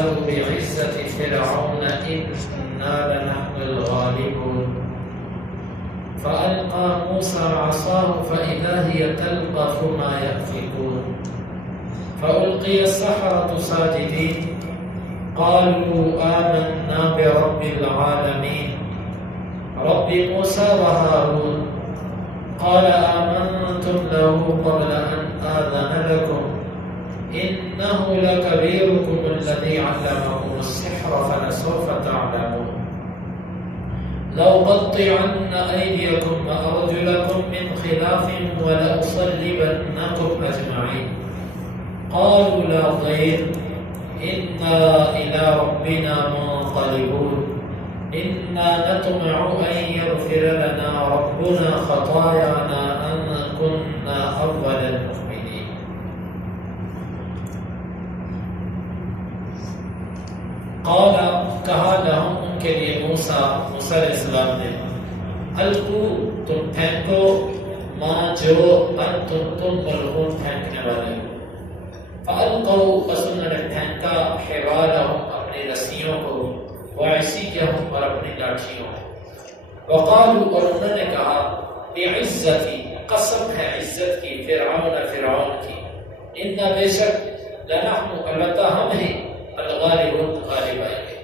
قالوا بعزة فرعون إنا لنحن الغالبون فألقى موسى عصاه فإذا هي تلقف ما يأفكون فألقي السحرة ساجدين قالوا آمنا برب العالمين رب موسى وهارون قال آمنتم له قبل أن آذن لكم إنه لكبيركم الذي علمكم السحر فلسوف تعلمون لأقطعن أيديكم وأرجلكم من خلاف ولأصلبنكم أجمعين قالوا لا ضير إنا إلى ربنا منقلبون إنا نطمع أن يغفر لنا ربنا خطايانا أن كنا أول المؤمنين. قال کہا لهم ان کے لیے موسیٰ علیہ السلام نے القو تم پھینکو ما جو انتم ملقون پھینکنے والے ہو فالقوا پس انہوں نے پھینکا حوالهم اپنی رسیوں کو وعصیہم اور اپنی لاٹھیوں وقالوا اور انہوں نے کہا بعزتی قسم ہے عزت کی فرعون کی انا بے شک لنحن البتہ ہم ہی الغالبون غالب آئیں گے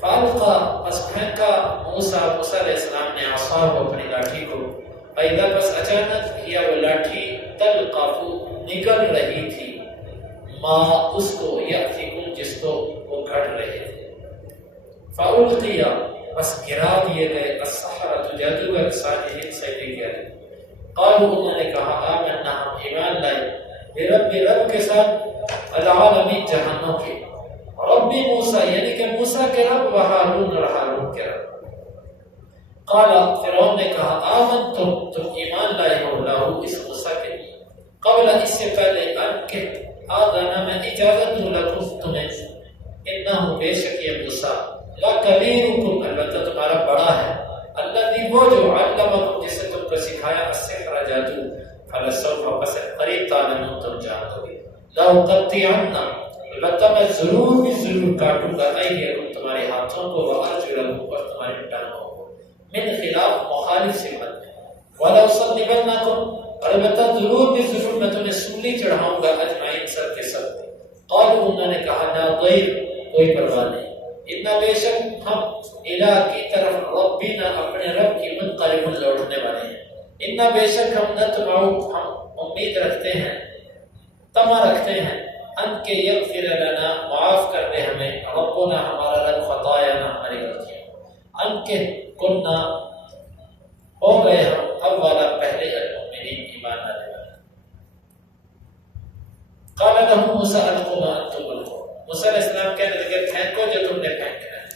فالقا پس پھینکا موسیٰ علیہ السلام نے عصاہ اپنی لاٹھی کو فإذا پس اچانک یا وہ لاٹھی تلقف نکل رہی تھی ما اس کو یأفکون جس کو وہ گھڑ رہے تھے فألقی پس گرا دیے گئے السحرۃ جادوگر ساجدین سجدے کیا قالوا انہوں نے کہا آمنا ہم ایمان لائے رب کے ساتھ العالمین جہانوں کے رب موسیٰ یعنی کہ موسیٰ کے رب و ہارون اور ہارون کے رب قال فرعون نے کہا آمنتم تم ایمان لائے ہو لاہو اس موسیٰ کے لیے قبل اس سے پہلے ان کے آدھانا میں اجازت دوں لکم تمہیں انہو بے شک یہ موسیٰ لَكَبِيرُكُمْ البتہ تمہارا بڑا ہے الذی وہ جو علمکم جسے تم کو سکھایا السحر جادو فلسوف پس قریب تعلمون تم جانو گے لَأُقَطِّعَنَّ البتہ میں ضرور کاٹوں گا ایدیکم تمہارے ہاتھوں کو وَأَرْجُلَکُمْ اور تمہارے ٹانگوں کو من خلاف مخالف صفت میں وَلَأُصَلِّبَنَّكُمْ البتہ ضرور میں تمہیں سولی چڑھاؤں گا اجمعین سب کے سب قالوا انہوں نے کہا لا ضیر کوئی پرواہ نہیں اتنا بے شک ہم الہ کی طرف ربنا اپنے رب کی منقلب لوٹنے والے ہیں اتنا بے شک ہم نتمعو ہم امید رکھتے ہیں تما رکھتے ہیں ان کے یغفر لنا معاف کر دے ہمیں ربنا ہمارا رب خطایانا ہماری غلطیاں ان کے کننا ہو گئے ہم اولا پہلے المؤمنین ایمان لانے والے قال لهم موسیٰ القوا ما انتم ملقون موسیٰ علیہ السلام کہنے لگے پھینکو جو تم نے پھینکنا ہے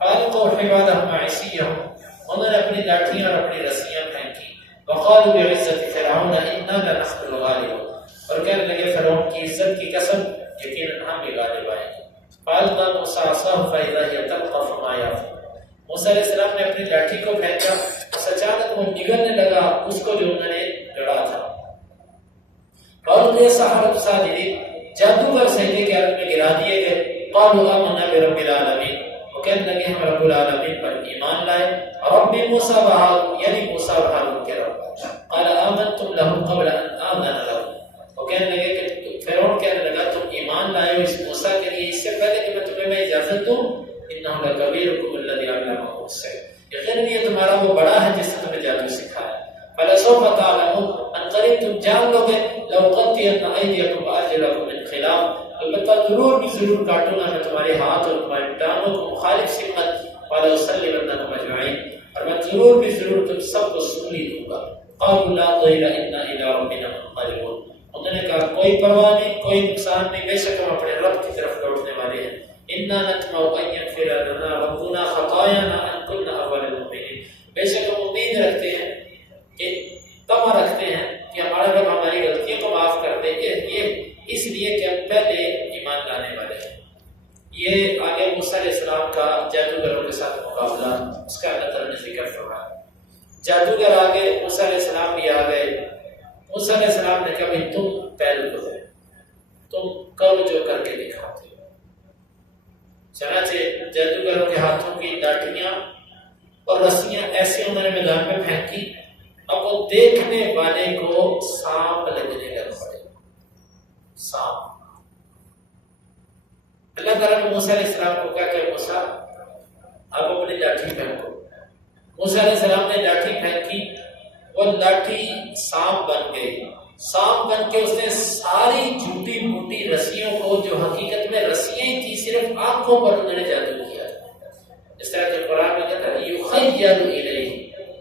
فالقوا حبالهم وعصیہم انہوں نے اپنی لاٹھیاں اور اپنی رسیاں پھینکی وقالوا بعزت فرعون انا لنحن الغالبون اور کہنے لگے فرعون کی عزت کی قسم یقیناً ہم بھی غالب آئیں گے فالقا موسیٰ عصاہ فإذا هي تلقف ما يأفكون موسیٰ علیہ السلام نے اپنی لاٹھی کو پھینکا اس اچانک وہ نگلنے لگا اس کو جو انہوں نے گڑا تھا فألقي السحرۃ ساجدین جادوگر سجدے کے حالت میں گرا دیے گئے قالوا آمنا برب العالمین وہ کہنے لگے ہم رب العالمین پر ایمان لائے رب موسیٰ و ہارون یعنی موسیٰ و ہارون کے رب قال آمنتم له قبل ان آذن لكم وہ کہنے لگے کہ فرعون کہنے لگا تم ایمان لائے ہو اس موسیٰ کے لیے اس سے پہلے کہ میں تمہیں اجازت دوں انه لکبیرکم الذی علمکم السحر یقیناً یہ تمہارا وہ بڑا ہے جس نے تمہیں جادو سکھایا فلسوف تعلمون ان قریب تم جان لو گے لأقطعن ایدیکم وارجلکم من خلاف البتہ ضرور کاٹوں گا میں تمہارے ہاتھ اور تمہارے ٹانگوں کو مخالف سمت ولأصلبنکم اجمعین اور میں ضرور تم سب کو سولی دوں گا قالوا لا ضیر انا الی ربنا منقلبون انہوں نے کہا کوئی پرواہ نہیں کوئی نقصان نہیں بے شک ہم اپنے رب کی طرف لوٹنے والے ہیں انا نطمع ان یغفر لنا ربنا خطایانا ان كنا اول المؤمنین بے شک ہم امید رکھتے ہیں کہ تما رکھتے ہیں کہ ہمارا رب ہماری غلطیوں کو معاف کر دے یہ اس لیے کہ ہم پہلے ایمان لانے والے ہیں یہ آگے موسیٰ علیہ السلام کا جادوگروں کے ساتھ مقابلہ اس کا اللہ تعالیٰ نے ذکر فرمایا جادوگر آگے موسیٰ علیہ السلام بھی آ گئے موسیٰ علیہ السلام نے کہا تم پہل کو ہے تم کرو جو کر کے دکھاتے ہو چنانچہ جادوگروں کے ہاتھوں کی لاٹھیاں اور رسیاں ایسے انہوں نے میدان میں پھینکی، اب وہ دیکھنے والے کو سانپ لگنے لگ پڑے. سانپ. اللہ تعالیٰ نے موسیٰ علیہ السلام کو کہا کہ موسیٰ آپ اپنی لاٹھی پھینکو. موسیٰ علیہ السلام نے لاٹھی پھینکی، وہ لاٹھی سانپ بن گئی. سانپ بن کے اس نے ساری جھوٹی موٹی رسیوں کو، جو حقیقت میں رسیاں ہی تھی، صرف آنکھوں پر انہوں نے جادو کیا. اس طرح کے قرآن میں کہتا ہے یخیل الیہ،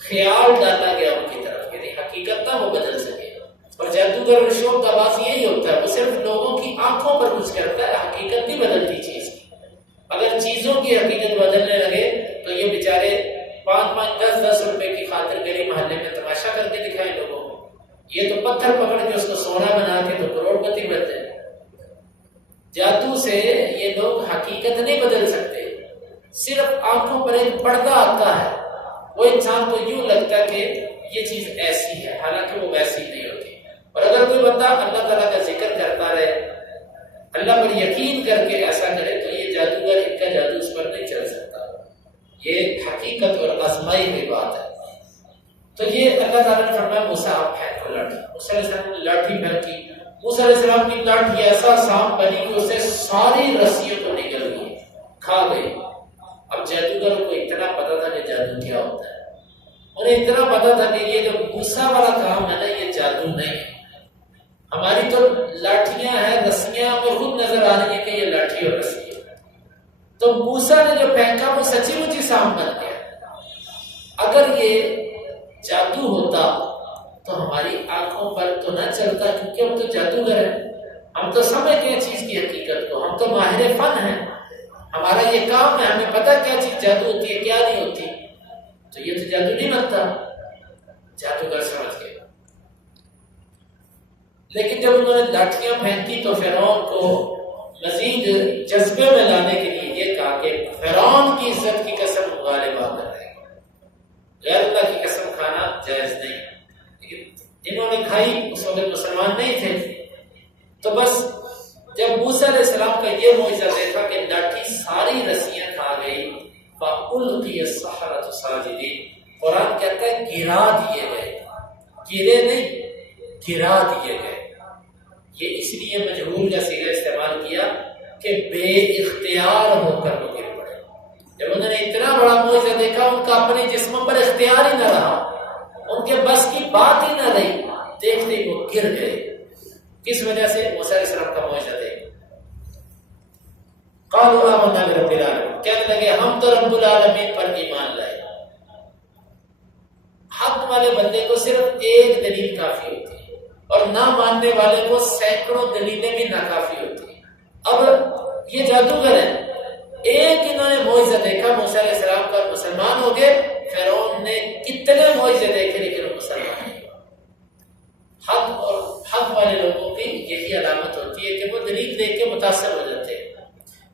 خیال ڈالا گیا ان کی طرف، یعنی حقیقت نہ وہ بدل سکے. اور جادوگر اور شوق کا باز یہی ہوتا ہے، وہ صرف لوگوں کی آنکھوں پر کچھ کرتا ہے، حقیقت نہیں بدلتی چیز کی. اگر چیزوں کی حقیقت بدلنے لگے تو یہ بیچارے 5-5 10-10 روپے کی خاطر گلی محلے میں تماشا کر کے دکھائیں لوگوں کو. یہ تو پتھر پکڑ کے اس کو سونا بنا کے تو کروڑ پتی بنتے ہیں. جادو سے یہ لوگ حقیقت نہیں بدل سکتے، صرف آنکھوں پر ایک پردہ آتا ہے، وہ انسان کو یوں لگتا ہے کہ یہ چیز ایسی ہے، حالانکہ وہ ویسی نہیں ہوتی. اور اگر کوئی بندہ اللہ تعالیٰ کا ذکر کرتا رہے، اللہ پر یقین کر کے ایسا کرے، تو یہ جادوگر ان کا جادو اس پر نہیں چل سکتا. یہ حقیقت اور آزمائی ہوئی بات ہے. تو یہ اللہ تعالیٰ نے فرمایا موسیٰ آپ پھینکو لاٹھی. موسیٰ علیہ السلام نے لاٹھی پھینکی. موسیٰ علیہ السلام کی لاٹھی ایسا سانپ بنی کہ اسے ساری رسیوں کو نکل گئی، کھا گئی. اب جادوگروں کو اتنا پتا تھا کہ جادو کیا ہوتا ہے، انہیں اتنا پتا تھا کہ یہ جو موسیٰ والا کام ہے نا، یہ جادو نہیں ہے. ہماری تو لاٹھیاں ہیں، رسیاں اور خود نظر آ رہی ہیں کہ یہ لاٹھی اور رسی ہے. تو موسیٰ نے جو پھینکا وہ سچی مچی سانپ بن گیا. اگر یہ جادو ہوتا تو ہماری آنکھوں پر تو نہ چلتا، کیونکہ ہم تو جادوگر ہیں، ہم تو سمجھتے ہیں چیز کی حقیقت کو، ہم تو ماہر فن ہیں، ہمارا یہ کام ہے، ہمیں پتہ کیا چیز جادو ہوتی ہے کیا نہیں ہوتی. تو یہ تو جادو نہیں بنتا، جادوگر سمجھ گئے. لیکن جب انہوں نے لاٹھیاں پھینکی تو فرعون کو مزید جذبے میں لانے کے لیے یہ کہا کہ فرعون کی عزت کی قسم غالب آ کر رہے گی، غیر اللہ کی قسم کھانا جائز نہیں. لیکن انہوں نے کھائی، اس وقت مسلمان نہیں تھے. تو بس جب موسیٰ علیہ السلام کا یہ معجزہ دیکھا کہ لاٹھی ساری رسیاں کھا گئی، فَأُلْقِيَ السَّحَرَةُ سَاجِدِينَ، قرآن کہتا ہے گرا دیے گئے، گرے نہیں، گرا دیے گئے. یہ اس لیے مجہول کا صیغہ استعمال کیا کہ بے اختیار ہو کر وہ گر پڑے. جب انہوں نے اتنا بڑا معجزہ دیکھا، ان کا اپنے جسموں پر اختیار ہی نہ رہا، ان کے بس کی بات ہی نہ رہی، دیکھتے ہی وہ گر گئے. کس وجہ سے؟ موسیٰ علیہ السلام کا معجزہ دیکھ. قالوا آمنا برب العالمین، کہنے لگے ہم تو رب العالمین پر ایمان لائے. حق والے بندے کو صرف ایک دلیل کافی ہوتی ہے، اور نہ ماننے والے کو سینکڑوں دلیلیں بھی ناکافی ہوتی ہیں. اب یہ جادوگر ہیں، ایک انہوں نے معجزہ دیکھا موسیٰ علیہ السلام کا، مسلمان ہو گئے. فرعون نے کتنے معجزے دیکھے لیکن وہ مسلمان نہیں. حق والے لوگوں کی یہی علامت ہوتی ہے کہ وہ دلیل دیکھ کے متاثر ہو جاتے ہیں.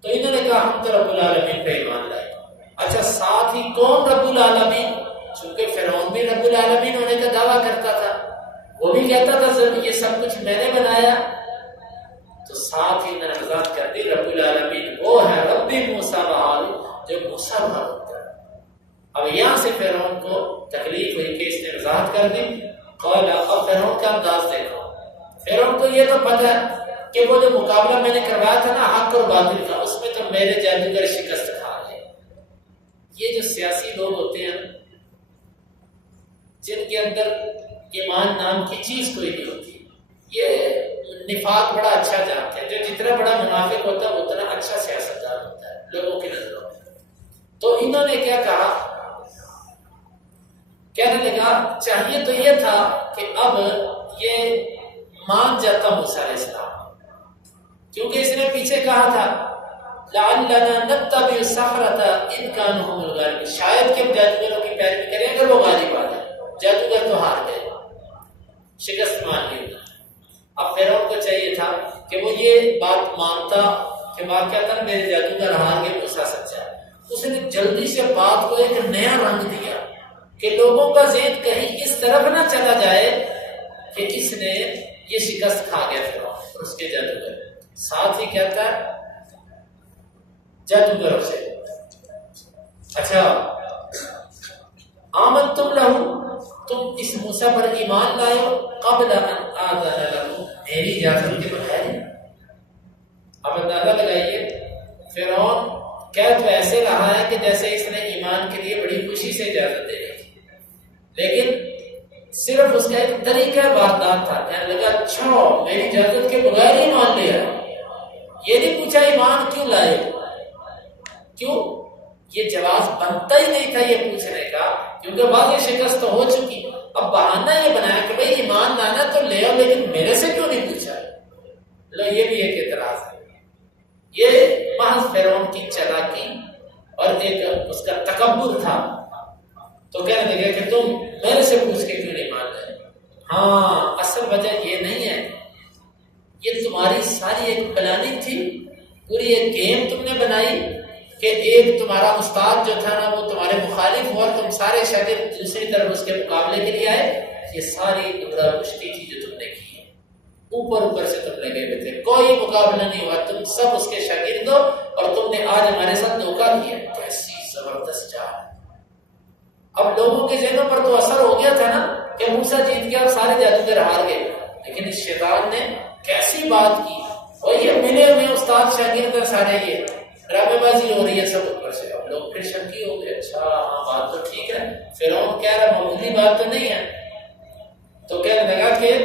تو انہوں نے کہا ہم تو رب العالمین پہ ایمان لائے. اچھا ساتھ ہی کون رب العالمین؟ چونکہ فرعون بھی رب العالمین ہونے کا دعویٰ کرتا تھا، وہ بھی کہتا تھا یہ سب کچھ میں نے بنایا. تو ساتھ ہی نظر کر دی رب العالمین وہ ہے رب موسیٰ و ہارون، جو موسیٰ و ہارون کا. اب یہاں سے فرعون کو تکلیف ہوئی کہ اس نے وضاحت کر دی. قال، اب فرعون کا انداز دیکھو. فرعون کو یہ تو پتہ ہے کہ وہ جو مقابلہ میں نے کروایا تھا نا حق اور باطل کا، اس میں تو میرے جادوگر شکست کھا گئے. یہ جو سیاسی لوگ ہوتے ہیں جن کے اندر ایمان نام کی چیز کوئی نہیں ہوتی، یہ نفاق بڑا اچھا جانتے ہیں. جو جتنا بڑا منافق ہوتا ہے اتنا اچھا سیاستدان ہوتا ہے لوگوں کی نظروں میں. تو انہوں نے کیا کہا، کہنے لگا چاہیے تو یہ تھا کہ اب یہ مان جاتا موسیٰ علیہ السلام، کیونکہ اس نے پیچھے کہا تھا لَعَلَّنَا نَتَّبِعُ السَّحَرَةَ إِنْ كَانُوا هُمُ الْغَالِبِينَ، شاید کہ ہم جادوگروں کی پیروی کریں اگر وہ غالب آ جائیں. جادوگر تو ہار گئے، شکست مان لی. اب فرعون کو چاہیے تھا کہ وہ یہ بات مانتا کہ واقعہ تھا میرے جادوگر ہار گئے، موسیٰ سچا ہے. اس نے جلدی سے بات کو ایک نیا رنگ دیا کہ لوگوں کا ذہن کہیں اس طرف نہ چلا جائے کہ اس نے یہ شکست کھا گیا فرعون اور اس کے جادوگر. ساتھ ہی کہتا ہے جادوگروں سے. اچھا آمنتم لہو، تم اس موسیٰ پر ایمان لائے ہو قبل ان آذن لکم، میری اجازت کے بغیر. اب اندازہ لگائیے فرعون کہہ تو ایسے رہا ہے کہ جیسے اس نے ایمان کے لیے بڑی خوشی سے اجازت دے رہی تھی، لیکن صرف اس کا ایک طریقہ واردات تھا. کہنے لگا اچھا میری اجازت کے بغیر ہی مان لیا. یہ نہیں پوچھا ایمان کیوں لائے، کیوں؟ یہ جواز بنتا ہی نہیں تھا یہ پوچھنے کا، کیونکہ واضح شکست تو ہو چکی. اب بہانہ یہ بنایا کہ بھئی ایمان لانا تو لے آؤ، لیکن میرے سے کیوں نہیں پوچھا. لو یہ بھی ایک اعتراض ہے. یہ محض فرعون کی چلاکی اور ایک اس کا تکبر تھا. تو کہنے لگے کہ تم میرے سے پوچھ کے کیوں نہیں مان رہے. ہاں اصل وجہ یہ نہیں ہے، یہ تمہاری ساری ایک پلاننگ تھی، پوری ایک گیم تم نے بنائی کہ ایک تمہارا استاد جو تھا نا وہ تمہارے مخالف ہوا، تم سارے شاگرد دوسری طرف اس کے مقابلے کے لیے آئے. یہ ساری دبرا پشتی تھی جو تم نے کی ہے، اوپر سے تم لگے ہوئے تھے، کوئی مقابلہ نہیں ہوا، تم سب اس کے شاگرد ہو اور تم نے آج ہمارے ساتھ دھوکہ کیا. کیسی زبردست چال. اب لوگوں کے ذہنوں پر تو اثر ہو گیا تھا نا کہ موسیٰ جیت گیا اور سارے جادوگر ہار گئے، لیکن اس شیطان نے کیسی بات کی. اور یہ ملے ہوئے استاد شاگرد سارے یہ ڈرامے بازی ہو رہی ہے سب اوپر سے. اب لوگ پھر شکی ہو گئے، اچھا ہاں بات تو ٹھیک ہے، فرعون کہہ رہا معمولی بات تو نہیں ہے. تو کہنے لگا کہ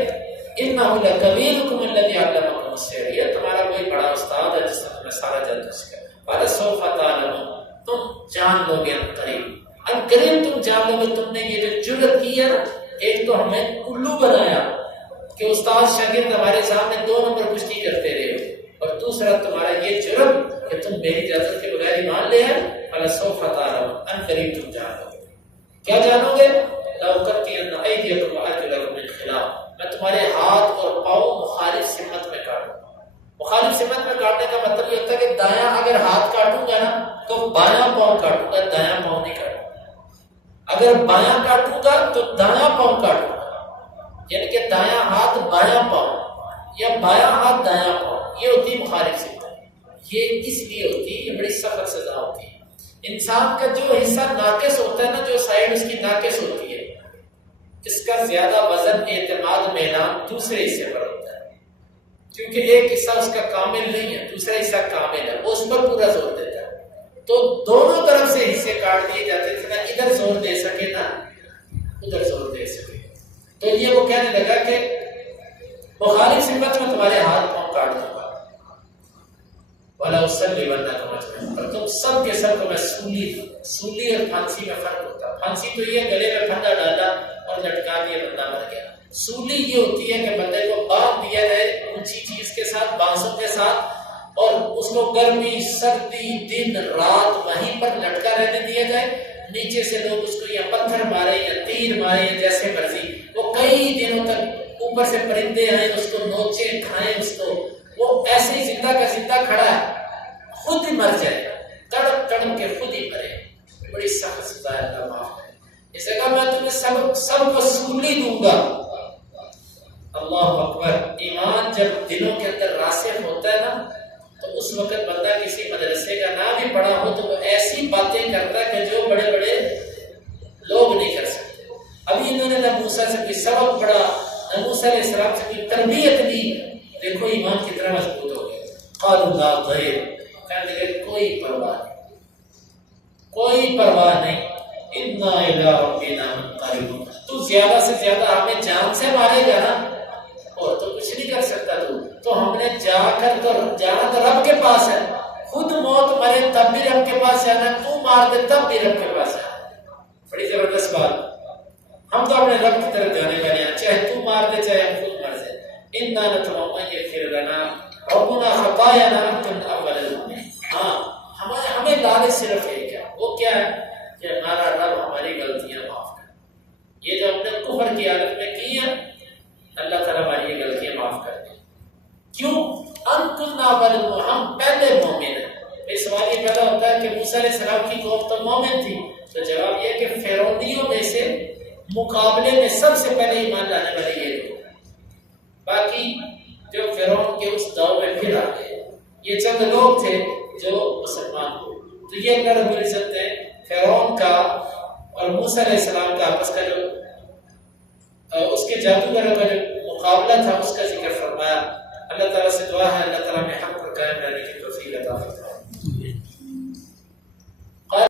انہ لکبیرکم الذی علمکم السحر، یہ تمہارا کوئی بڑا استاد ہے جس نے تمہیں سارا جادو سکھایا. فلسوف تعلمون، تم جان لو گے قریب، اب قریب تم جان لو گے. تم نے یہ جو جرأت کی ہے نا، ایک تو ہمیں الو بنایا کہ استاد شاگرد ہمارے سامنے 2 نمبر کشتی کرتے رہے، اور دوسرا تمہارا یہ جرأت کہ تم میری اجازت کے بغیر ایمان لے آئے. فلسوف تعلمون، ان قریب تم جان لو گے. کیا جانو گے؟ لأقطعن أيديكم وأرجلكم من خلاف، میں تمہارے ہاتھ اور پاؤں مخالف سمت میں کاٹوں گا. مخالف سمت میں کاٹنے کا مطلب یہ ہوتا ہے کہ دایاں اگر ہاتھ کاٹوں گا نا تو بایاں پاؤں کاٹوں گا، دایاں پاؤں نہیں کاٹوں گا. اگر بایاں کاٹوں گا تو دایاں پاؤں کاٹوں گا، یعنی کہ دایاں ہاتھ بایاں پاؤں یا بایاں ہاتھ دایاں پاؤں. یہ ہوتی ہے مخالف سمت. یہ اس لیے ہوتی ہے، یہ بڑی سخت سزا ہوتی ہے. انسان کا جو حصہ ناقص ہوتا ہے نا، جو سائڈ اس کی ناقص ہوتی ہے، اس کا زیادہ وزن اعتماد میلان دوسرے حصے پر ہوتا ہے، کیونکہ ایک حصہ اس کا کامل نہیں ہے، دوسرا حصہ کامل ہے، وہ اس پر پورا زور دیتا ہے. تو دونوں طرف سے حصے کاٹ دیے جاتے تھے، نہ ادھر زور دے سکے نہ ادھر زور دے سکے. تو یہ وہ کہنے لگا کہ مخالف سمت میں تمہارے ہاتھ پاؤں کاٹ دوں گا. وَلَأُصَلِّبَنَّكُمْ أَجْمَعِينَ، اور تم سب کے سب کو میں سولی اور پھانسی میں فرق ہوتا ہے. پھانسی تو یہ گلے میں پھندا ڈالا اور لٹکا دیا بندہ مر گیا. سولی یہ ہوتی ہے کہ بندے کو باندھ دیا جائے اونچی چیز کے ساتھ، بانسوں کے ساتھ، اور اس کو گرمی سردی دن رات وہیں پر لٹکا رہنے دیا جائے. نیچے سے لوگ اس کو یا پتھر مارے یا تیر مارے یا جیسے مرضی، وہ کئی دنوں تک اوپر سے پرندے آئیں اس کو نوچیں کھائیں اس کو، وہ ایسے ہی زندہ کا زندہ کھڑا ہے، خود ہی مر جائے، تڑپ تڑپ کے خود ہی مرے. بڑی سخت سزا ہے، اللہ معاف کرے. اس جگہ میں تمہیں سب کو سولی دوں گا. اللہ اکبر. ایمان جب دلوں کے اندر راسخ ہوتا ہے نا تو اس وقت بندہ کسی مدرسے کا نام بھی پڑھا ہو تو وہ ایسی باتیں کرتا ہے کہ جو بڑے بڑے لوگ نہیں کر سکتے. ابھی انہوں نے نہ موسیٰ سے کوئی سبق پڑھا، نہ موسیٰ علیہ السلام سے کوئی تربیت لی. دیکھو ایمان کتنا مضبوط ہو گیا. قالوا لا ضیر، کہنے لگے کوئی پرواہ نہیں، کوئی پرواہ نہیں. انا الی ربنا منقلبون، تو زیادہ سے زیادہ ہمیں جان سے مارے گا نا، اور تو کچھ نہیں کر سکتا. تو ہم نے جانا تو رب کے پاس ہے. خود موت مرے تب بھی رب کے پاس جانا، تو مار دے تب بھی رب کے پاس جانا. بڑی زبردست بات. ہم تو اپنے رب کی طرف جانے والے ہیں، چاہے تو مار دے چاہے ہم خود مر جائے. انا نطمع ان یغفر لنا ربنا خطایانا ان كنا اول المؤمنین. ہاں ہمیں لالچ صرف ایک ہے، وہ کیا ہے کہ ہمارا رب ہماری غلطیاں معاف کرے. یہ جو ہم نے کفر کی حالت میں کی ہے، اللہ تعالیٰ ہماری یہ غلطیاں معاف کر دیں. کیوں؟ ان كنا اول المؤمنین، ہم پہلے مومن ہیں. اس سوال یہ پیدا ہوتا ہے کہ موسیٰ علیہ السلام کی قوم تو مومن تھی، تو جواب یہ کہ فرعونیوں میں سے مقابلے میں سب سے پہلے ایمان لانے والے یہ لوگ. باقی جو فرعون کے اس دور میں پھر آ گئے، یہ چند لوگ تھے جو مسلمان ہو۔ تو یہ اللہ رب العزت نے فرعون کا اور موسیٰ علیہ السلام کا آپس کا جو اس کے جادوگروں کا جو مقابلہ تھا اس کا ذکر فرمایا۔ اللہ تعالیٰ سے دعا ہے اللہ تعالیٰ میں